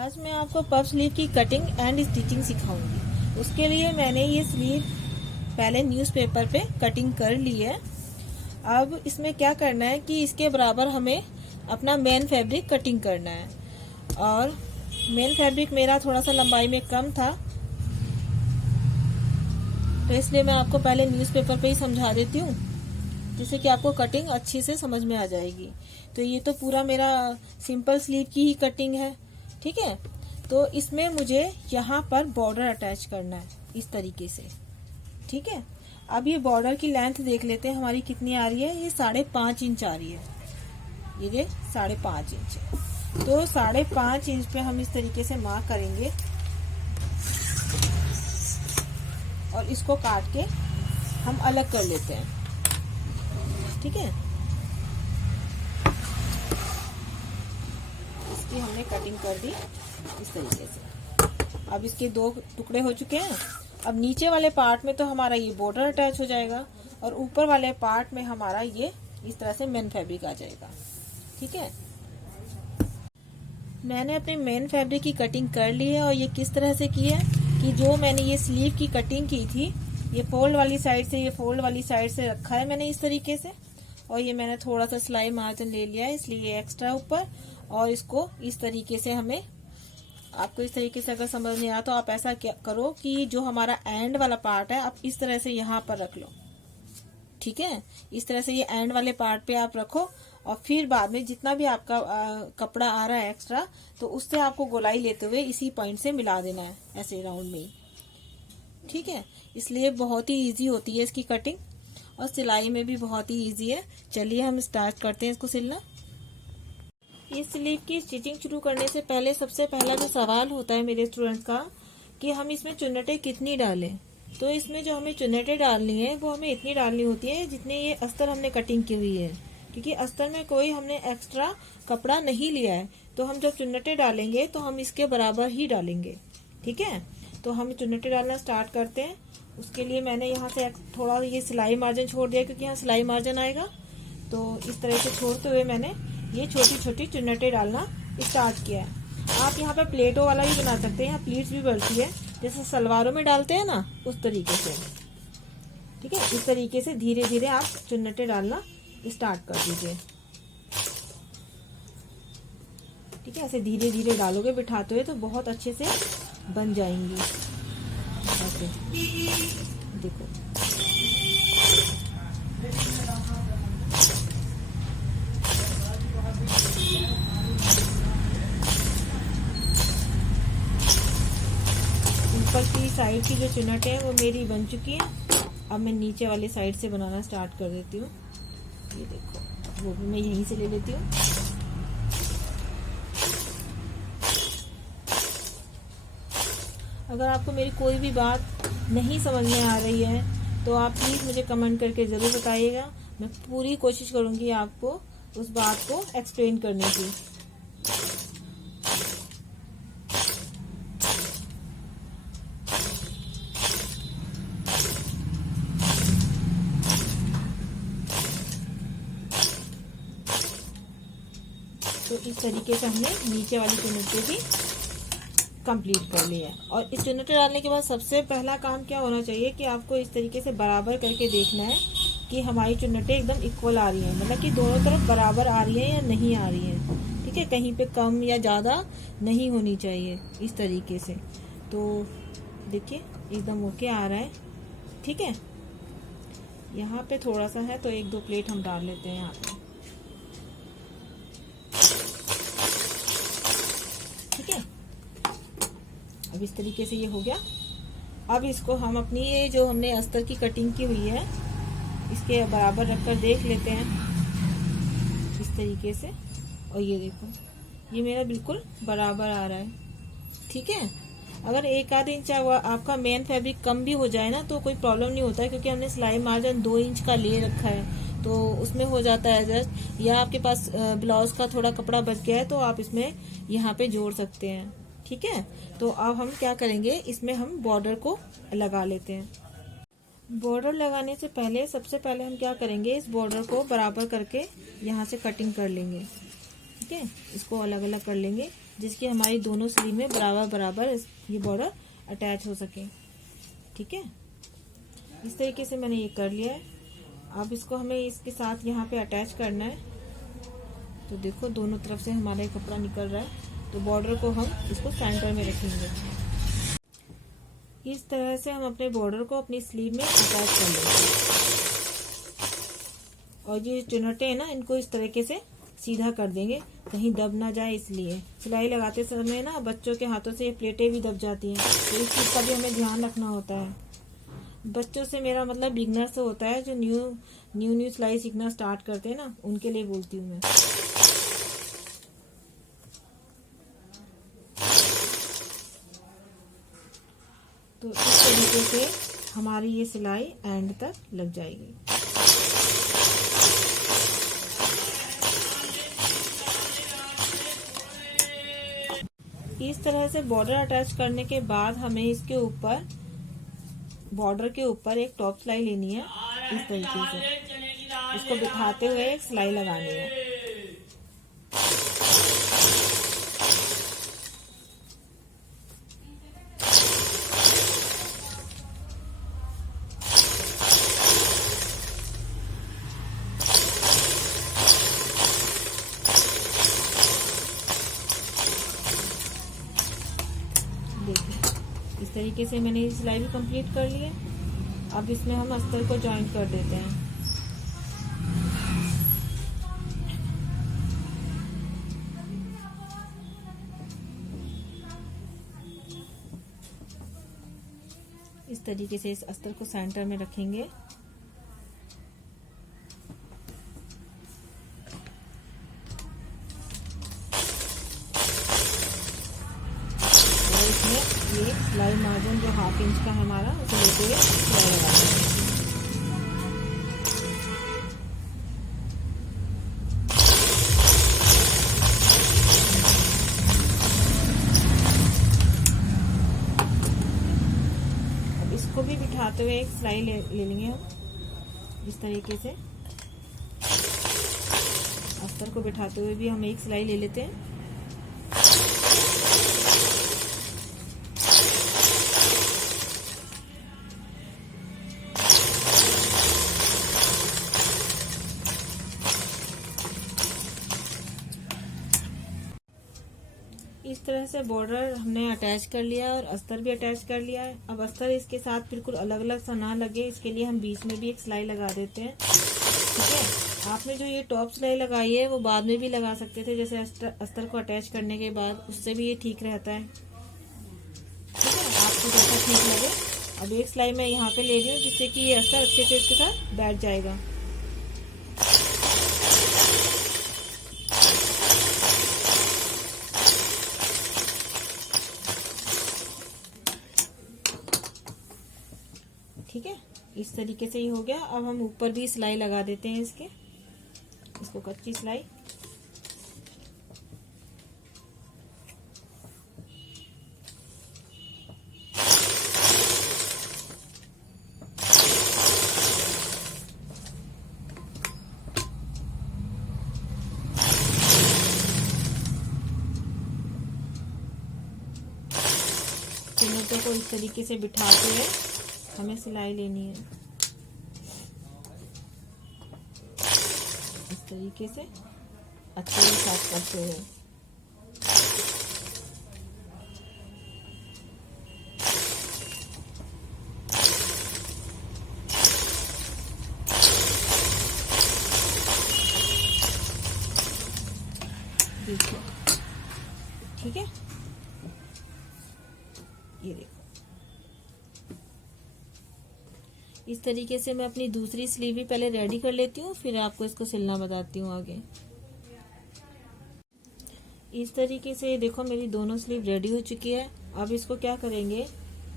आज मैं आपको पफ स्लीव की कटिंग एंड स्टिचिंग सिखाऊंगी। उसके लिए मैंने ये स्लीव पहले न्यूज़पेपर पे कटिंग कर ली है। अब इसमें क्या करना है कि इसके बराबर हमें अपना मेन फैब्रिक कटिंग करना है, और मेन फैब्रिक मेरा थोड़ा सा लंबाई में कम था, तो इसलिए मैं आपको पहले न्यूज़पेपर पे ही समझा देती हूँ, जिससे कि आपको कटिंग अच्छी से समझ में आ जाएगी। तो ये तो पूरा मेरा सिंपल स्लीव की ही कटिंग है, ठीक है। तो इसमें मुझे यहाँ पर बॉर्डर अटैच करना है इस तरीके से, ठीक है। अब ये बॉर्डर की लेंथ देख लेते हैं हमारी कितनी आ रही है। ये 5.5 इंच आ रही है, ये 5.5 इंच है। तो 5.5 इंच पे हम इस तरीके से मार्क करेंगे और इसको काट के हम अलग कर लेते हैं, ठीक है। इसकी हमने कटिंग कर दी इस तरीके से। अब इसके 2 टुकड़े हो चुके हैं। अब नीचे वाले पार्ट में तो हमारा ये बॉर्डर अटैच हो जाएगा, और ऊपर वाले पार्ट में हमारा ये इस तरह से मेन फैब्रिक आ जाएगा, ठीक है। मैंने अपने मेन फैब्रिक की कटिंग कर ली है, और ये किस तरह से की है कि जो मैंने ये स्लीव की कटिंग की थी, ये फोल्ड वाली साइड से, ये फोल्ड वाली साइड से रखा है मैंने इस तरीके से, और ये मैंने थोड़ा सा सिलाई मार्जिन ले लिया है, इसलिए ये एक्स्ट्रा ऊपर। और इसको इस तरीके से हमें, आपको इस तरीके से अगर समझ नहीं आया तो आप ऐसा क्या करो कि जो हमारा एंड वाला पार्ट है आप इस तरह से यहाँ पर रख लो, ठीक है। इस तरह से ये एंड वाले पार्ट पे आप रखो, और फिर बाद में जितना भी आपका कपड़ा आ रहा है एक्स्ट्रा, तो उससे आपको गोलाई लेते हुए इसी पॉइंट से मिला देना है, ऐसे राउंड में ही, ठीक है। इसलिए बहुत ही इजी होती है इसकी कटिंग, और सिलाई में भी बहुत ही इजी है। चलिए हम स्टार्ट करते हैं इसको सिलना। इस स्लीव की स्टिचिंग शुरू करने से पहले सबसे पहला जो सवाल होता है मेरे स्टूडेंट का, कि हम इसमें चुन्नटें कितनी डालें। तो इसमें जो हमें चुन्नटें डालनी है वो हमें इतनी डालनी होती है जितने ये अस्तर हमने कटिंग की हुई है, क्योंकि अस्तर में कोई हमने एक्स्ट्रा कपड़ा नहीं लिया है। तो हम जब चुन्नटें डालेंगे तो हम इसके बराबर ही डालेंगे, ठीक है। तो हम चुन्नटें डालना स्टार्ट करते हैं। उसके लिए मैंने यहाँ से थोड़ा ये सिलाई मार्जिन छोड़ दिया, क्योंकि यहाँ सिलाई मार्जिन आएगा। तो इस तरह से छोड़ते हुए मैंने ये छोटी छोटी चुन्नटें डालना स्टार्ट किया है। आप यहाँ पे प्लेटों वाला भी बना सकते हैं, यहाँ प्लीट्स भी बनती है, जैसे सलवारों में डालते हैं ना, उस तरीके से, ठीक है। इस तरीके से धीरे धीरे आप चुन्नटें डालना स्टार्ट कर दीजिए, ठीक है। ऐसे धीरे धीरे डालोगे बिठाते हुए तो बहुत अच्छे से बन जाएंगी। ऐसे देखो, ऊपर की साइड की जो चुन्नटें हैं वो मेरी बन चुकी हैं। अब मैं नीचे वाली साइड से बनाना स्टार्ट कर देती हूँ। ये देखो, वो भी मैं यहीं से ले लेती हूँ। अगर आपको मेरी कोई भी बात नहीं समझ में आ रही है तो आप प्लीज़ मुझे कमेंट करके ज़रूर बताइएगा। मैं पूरी कोशिश करूँगी आपको उस बात को एक्सप्लेन करने की। तो इस तरीके से हमने नीचे वाली चुन्नटें भी कंप्लीट कर लिया है। और इस चुन्नटें डालने के बाद सबसे पहला काम क्या होना चाहिए कि आपको इस तरीके से बराबर करके देखना है कि हमारी चुन्नटें एकदम इक्वल आ रही हैं, मतलब कि दोनों तरफ बराबर आ रही है या नहीं आ रही है, ठीक है। कहीं पे कम या ज़्यादा नहीं होनी चाहिए, इस तरीके से। तो देखिए एकदम ओके आ रहा है, ठीक है। यहाँ पे थोड़ा सा है तो 1-2 प्लेट हम डाल लेते हैं यहाँ पे, ठीक है। अब इस तरीके से ये हो गया। अब इसको हम अपनी ये जो हमने अस्तर की कटिंग की हुई है इसके बराबर रखकर देख लेते हैं इस तरीके से। और ये देखो, ये मेरा बिल्कुल बराबर आ रहा है, ठीक है। अगर 1-आध इंच आपका मेन फैब्रिक कम भी हो जाए ना तो कोई प्रॉब्लम नहीं होता है, क्योंकि हमने सिलाई मार्जिन 2 इंच का ले रखा है, तो उसमें हो जाता है एडजस्ट। या आपके पास ब्लाउज का थोड़ा कपड़ा बच गया है तो आप इसमें यहाँ पे जोड़ सकते हैं, ठीक है। तो अब हम क्या करेंगे, इसमें हम बॉर्डर को लगा लेते हैं। बॉर्डर लगाने से पहले सबसे पहले हम क्या करेंगे, इस बॉर्डर को बराबर करके यहाँ से कटिंग कर लेंगे, ठीक है, इसको अलग अलग कर लेंगे जिसकी हमारी दोनों स्लीव में बराबर बराबर ये बॉर्डर अटैच हो सके। ठीक है, इस तरीके से मैंने ये कर लिया है। अब इसको हमें इसके साथ यहाँ पे अटैच करना है। तो देखो दोनों तरफ से हमारा कपड़ा निकल रहा है, तो बॉर्डर को हम इसको सेंटर में रखेंगे। इस तरह से हम अपने बॉर्डर को अपनी स्लीव में अटैच कर लेंगे। और ये चुनटे है ना, इनको इस तरीके से सीधा कर देंगे, कहीं दब ना जाए इसलिए। सिलाई लगाते समय ना बच्चों के हाथों से ये प्लेटें भी दब जाती हैं, तो इस चीज का भी हमें ध्यान रखना होता है। बच्चों से मेरा मतलब बिगनर से होता है, जो न्यू सिलाई सीखना स्टार्ट करते हैं ना, उनके लिए बोलती हूँ मैं। तो इस तरीके से हमारी ये सिलाई एंड तक लग जाएगी। इस तरह से बॉर्डर अटैच करने के बाद हमें इसके ऊपर बॉर्डर के ऊपर एक टॉप सिलाई लेनी है। इस तरीके से इसको बिठाते हुए एक सिलाई लगानी है। देखिए इस तरीके से मैंने ये सिलाई भी कंप्लीट कर ली है। अब इसमें हम अस्तर को जॉइन कर देते हैं। इस तरीके से इस अस्तर को सेंटर में रखेंगे। और इसमें ये सिलाई मार्जिन जो 1/2 इंच का है हमारा, उसे लेते हुए सिलाई लगा देंगे। इसको भी बिठाते हुए एक सिलाई ले लेंगे हम। इस तरीके से अस्तर को बिठाते हुए भी हम एक सिलाई ले लेते हैं। इस तरह से बॉर्डर हमने अटैच कर लिया और अस्तर भी अटैच कर लिया है। अब अस्तर इसके साथ बिल्कुल अलग अलग सा ना लगे, इसके लिए हम बीच में भी एक सिलाई लगा देते हैं। ठीक है, आपने जो ये टॉप सिलाई लगाई है वो बाद में भी लगा सकते थे, जैसे अस्तर को अटैच करने के बाद, उससे भी ये ठीक रहता है। ठीक है, आपको जैसा ठीक लगे। अब एक सिलाई मैं यहाँ पे ले रही हूँ जिससे कि ये अस्तर अच्छे से इसके साथ बैठ जाएगा। ठीक है, इस तरीके से ही हो गया। अब हम ऊपर भी सिलाई लगा देते हैं इसको कच्ची सिलाई। चुन्नटों को इस तरीके से बिठाते हुए हमें सिलाई लेनी है। इस तरीके से अच्छे से साफ करते हुए। देखिए, ठीक है, ये देखो इस तरीके से मैं अपनी दूसरी स्लीव भी पहले रेडी कर लेती हूँ, फिर आपको इसको सिलना बताती हूँ आगे। इस तरीके से देखो मेरी दोनों स्लीव रेडी हो चुकी है। अब इसको क्या करेंगे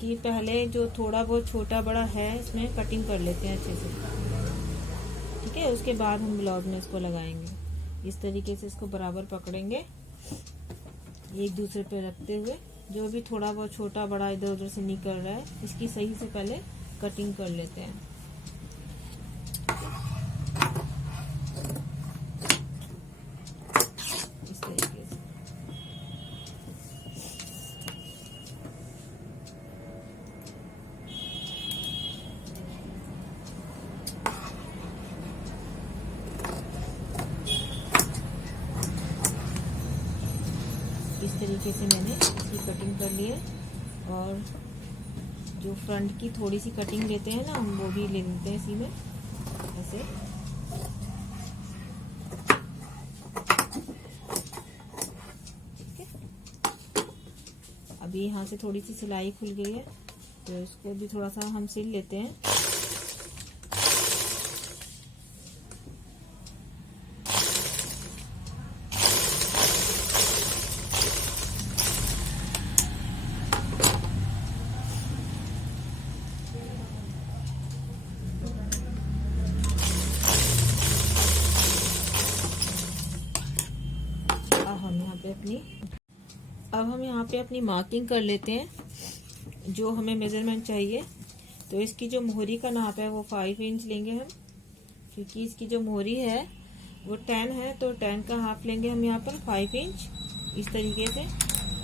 कि पहले जो थोड़ा बहुत छोटा बड़ा है इसमें कटिंग कर लेते हैं अच्छे से। ठीक है, उसके बाद हम ब्लाउज में इसको लगाएंगे। इस तरीके से इसको बराबर पकड़ेंगे एक दूसरे पे रखते हुए। जो भी थोड़ा बहुत छोटा बड़ा इधर उधर से निकल रहा है, इसकी सही से पहले कटिंग कर लेते हैं। इस इस तरीके से मैंने इसकी कटिंग कर ली है। और जो फ्रंट की थोड़ी सी कटिंग लेते हैं ना, हम वो भी ले लेते हैं इसी में ऐसे। ठीक है, अभी यहाँ से थोड़ी सी सिलाई खुल गई है तो इसको भी थोड़ा सा हम सिल लेते हैं। अब हम यहाँ पे अपनी मार्किंग कर लेते हैं जो हमें मेजरमेंट चाहिए। तो इसकी जो मोहरी का नाप है वो 5 इंच लेंगे हम, क्योंकि इसकी जो मोहरी है वो 10 है, तो 10 का हाफ लेंगे हम यहाँ पर 5 इंच इस तरीके से,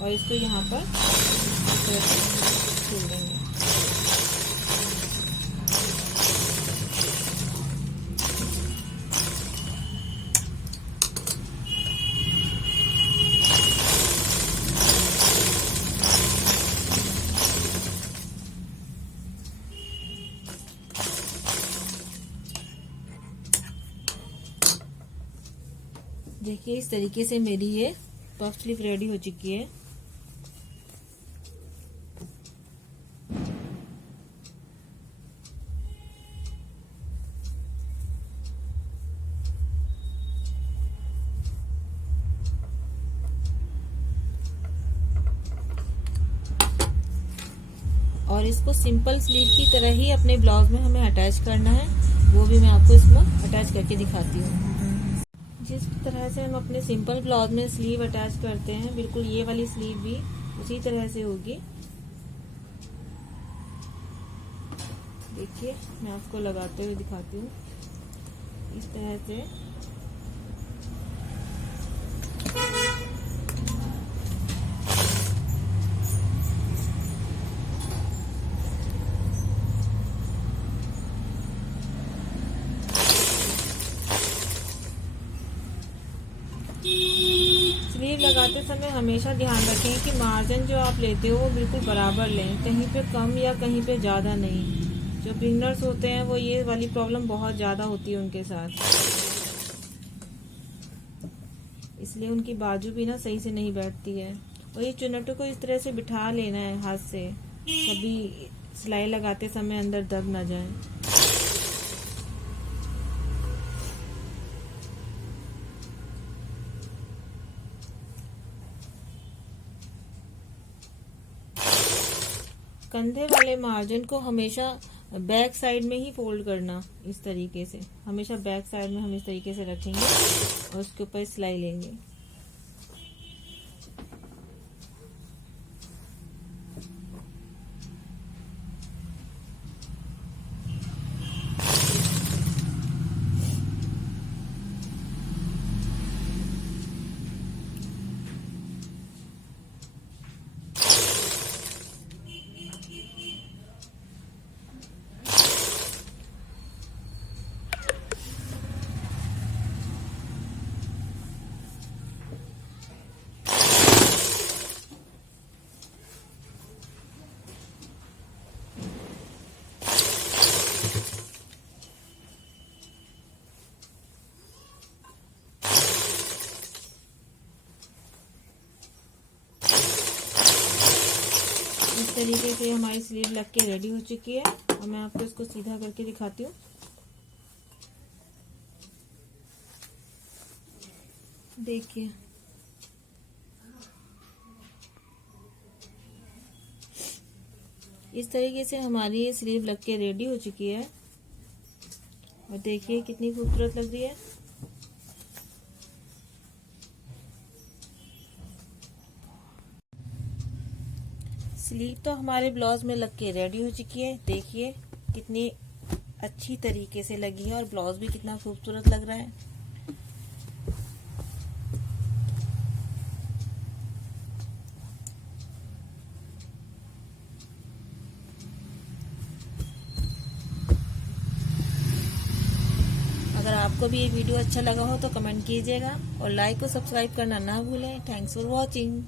और इसको यहाँ पर सिल देंगे। देखिए इस तरीके से मेरी ये पफ स्लीव रेडी हो चुकी है। और इसको सिंपल स्लीव की तरह ही अपने ब्लाउज में हमें अटैच करना है, वो भी मैं आपको इसमें अटैच करके दिखाती हूँ। जिस तरह से हम अपने सिंपल ब्लाउज में स्लीव अटैच करते हैं, बिल्कुल ये वाली स्लीव भी उसी तरह से होगी। देखिए मैं आपको लगाते हुए दिखाती हूँ इस तरह से। स्लीव लगाते समय हमेशा ध्यान रखें कि मार्जिन जो आप लेते हो वो बिल्कुल बराबर लें, कहीं पे कम या कहीं पे ज़्यादा नहीं। जो बिगनर्स होते हैं वो ये वाली प्रॉब्लम बहुत ज़्यादा होती है उनके साथ, इसलिए उनकी बाजू भी ना सही से नहीं बैठती है। और ये चुन्नटों को इस तरह से बिठा लेना है हाथ से, कभी सिलाई लगाते समय अंदर दब ना जाए। कंधे वाले मार्जिन को हमेशा बैक साइड में ही फोल्ड करना, इस तरीके से हमेशा बैक साइड में हम इस तरीके से रखेंगे और उसके ऊपर सिलाई लेंगे। इस तरीके से हमारी स्लीव लग के रेडी हो चुकी है और मैं आपको इसको सीधा करके दिखाती हूँ। देखिए इस तरीके से हमारी ये स्लीव लग के रेडी हो चुकी है और देखिए कितनी खूबसूरत लग रही है। स्लीव तो हमारे ब्लाउज में लग के रेडी हो चुकी है। देखिए कितनी अच्छी तरीके से लगी है और ब्लाउज भी कितना खूबसूरत लग रहा है। अगर आपको भी ये वीडियो अच्छा लगा हो तो कमेंट कीजिएगा और लाइक और सब्सक्राइब करना ना भूलें। Thanks for watching.